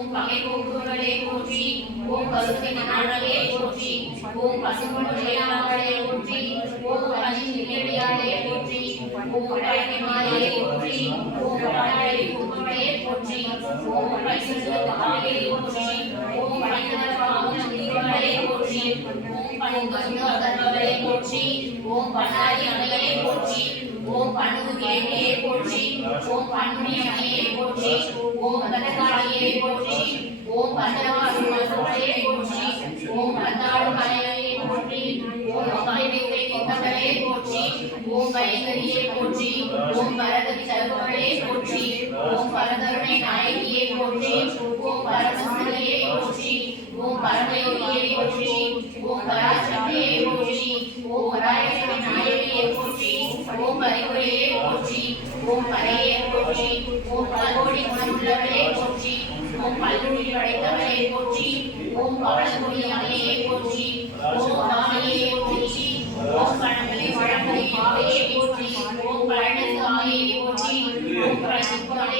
ஓம் பகை போக்குகளே போற்றி, ஓம் பசுமை மணாளே போற்றி, ஓம் பசும்பொன் விளையாடலே போற்றி, ஓம் பழனி நெல்லடியாரே போற்றி, ஓம் பழனிமாலே போற்றி, ஓம் பழனி குமரே போற்றி, ஓம் பைசல்காலே போற்றி, ஓம் பழனிதர பாவனங்களே போற்றி, ஓம் பழங்கருணாகரங்களே போற்றி, ஓம் பன்னாரி அணையே போற்றி, ஓம் பன்னுவியே போற்றி, ஓம் பன்னுவியே போற்றி, ஓம் கதகாளியே போற்றி, ஓம் பந்தவாசுரே போற்றி, ஓம் பந்தாடு கலையே போற்றி, ஓம் அகைவித்தை கொண்டலே போற்றி, ஓம் பயங்கரியே போற்றி, ஓம் பரதவி சர்வங்களே போற்றி, ஓம் பரதருணை நாயகியே போற்றி, ஓம் பரமசுரியே போற்றி, ஓம் பரமயோகியே போற்றி, ஓம் பராசக்தியே போற்றி, ஓம் பராசக்தி நாயகியே போற்றி, ஓம் பரிபுரையே போற்றி, ஓம் பரையே போற்றி, ஓம் பல்கோடி குணமுள்ளவளே போற்றி, ஓம் பல்குடி படைத்தவளே போற்றி, ஓம் பவளமுடியாமையே போற்றி, ஓம் மாமையே போற்றி, ஓம் பழங்களை வழங்கலை மாவையே போற்றி, ஓம் பழனத்தாயே போற்றி, ஓம் பழனிப்புறே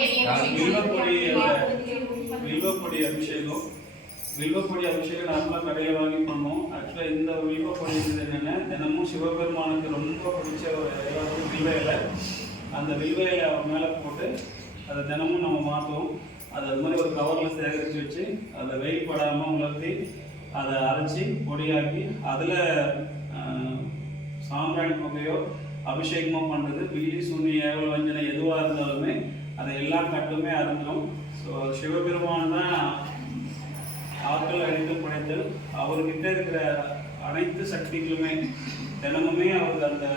வில்வப்பொடி அபிஷேகம். வில்வப்பொடி அபிஷேகம் நார்மலாக கடையில் வாங்கி பண்ணோம். ஆக்சுவலாக இந்த வில்வப்பொடி என்னென்னா தினமும் சிவபெருமானுக்கு ரொம்ப பிடிச்ச ஒரு வில்வ இலை. அந்த வில்வ இலை மேலே போட்டு அதை தினமும் நம்ம மாற்றுவோம். அது மாதிரி ஒரு கவரில் சேகரித்து வச்சு அதை வெயில் படாமல் உலர்த்தி அதை அரைச்சி பொடியாக்கி அதில் சாம்பிராணி புகையோ அபிஷேகமோ பண்ணுறது. பில்லி சூனி ஏவல் வஞ்சனை எதுவாக இருந்தாலுமே அதை எல்லா கட்டுமே அருந்துடும். ஸோ சிவபெருமான் தான் ஆட்கள் அழித்து படைத்தல். அவர்கிட்ட இருக்கிற அனைத்து சக்திகளுமே தினமுமே அவருக்கு அந்த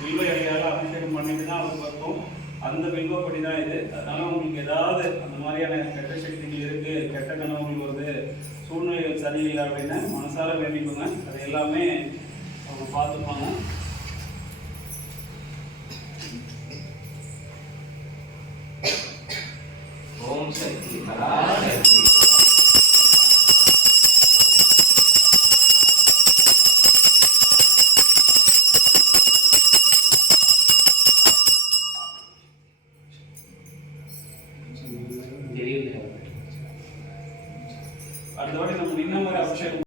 வில்வ இலையால் அபிஷேகம் பண்ணிட்டு தான் அவருக்கு வைப்போம். அந்த வில்வப்படி தான் இது. அதனால உங்களுக்கு ஏதாவது அந்த மாதிரியான கெட்ட சக்திகள் இருக்கு, கெட்ட கனவுகள் வருது, சூழ்நிலைகள் சரியில்லை அப்படின்னு மனசார வேண்டிக்கோங்க. அது எல்லாமே அவங்க பார்த்துப்பாங்க.